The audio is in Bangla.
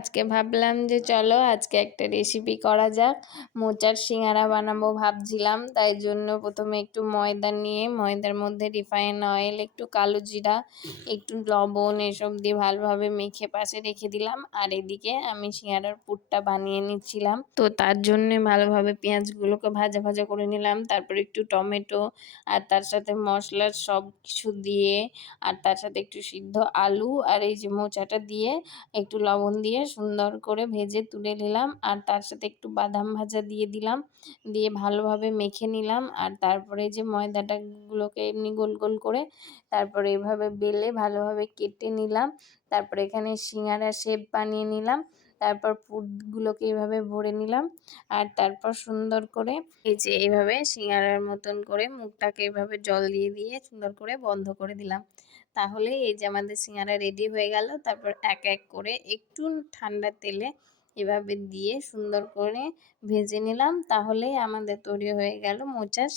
আজকে ভাবলাম যে চলো আজকে একটা রেসিপি করা যাক। মোচার সিঙ্গারা বানাবো ভাবছিলাম, তাই জন্য প্রথমে একটু ময়দা নিয়ে ময়দার মধ্যে রিফাইন অয়েল, একটু কালো জিরা, একটু লবণ এসব দিয়ে ভালোভাবে মেখে পাশে রেখে দিলাম। আর এদিকে আমি সিঙ্গারার পুরটা বানিয়ে নিচ্ছিলাম। তো তার জন্য ভালোভাবে পেঁয়াজগুলোকে ভাজা ভাজা করে নিলাম, তারপর একটু টমেটো আর তার সাথে মশলার সব কিছু দিয়ে, আর তার সাথে একটু সিদ্ধ আলু আর এই যে মোচাটা দিয়ে একটু লবণ দিয়ে সুন্দর করে ভেজে তুলে নিলাম। আর তার সাথে একটু বাদাম ভাজা দিয়ে দিলাম, দিয়ে ভালোভাবে মেখে নিলাম। আর তারপরে যে ময়দাটাগুলোকে এমনি গোল গোল করে তারপরে এভাবে বেলে ভালোভাবে কেটে নিলাম। তারপরে এখানে সিঙ্গারা শেপ বানিয়ে নিলাম। তারপর পুরগুলোকে এইভাবে ভরে নিলাম। আর তারপর সুন্দর করে এই যে এইভাবে সিঙ্গারার মতন করে মুখটাকে এইভাবে জল দিয়ে দিয়ে সুন্দর করে বন্ধ করে দিলাম। তাহলে এই যে আমাদের সিঙ্গারা রেডি হয়ে গেল। তারপর এক এক করে একটু ঠান্ডা তেলে এভাবে দিয়ে সুন্দর করে ভেজে নিলাম। তাহলেই আমাদের তৈরি হয়ে গেল মোচার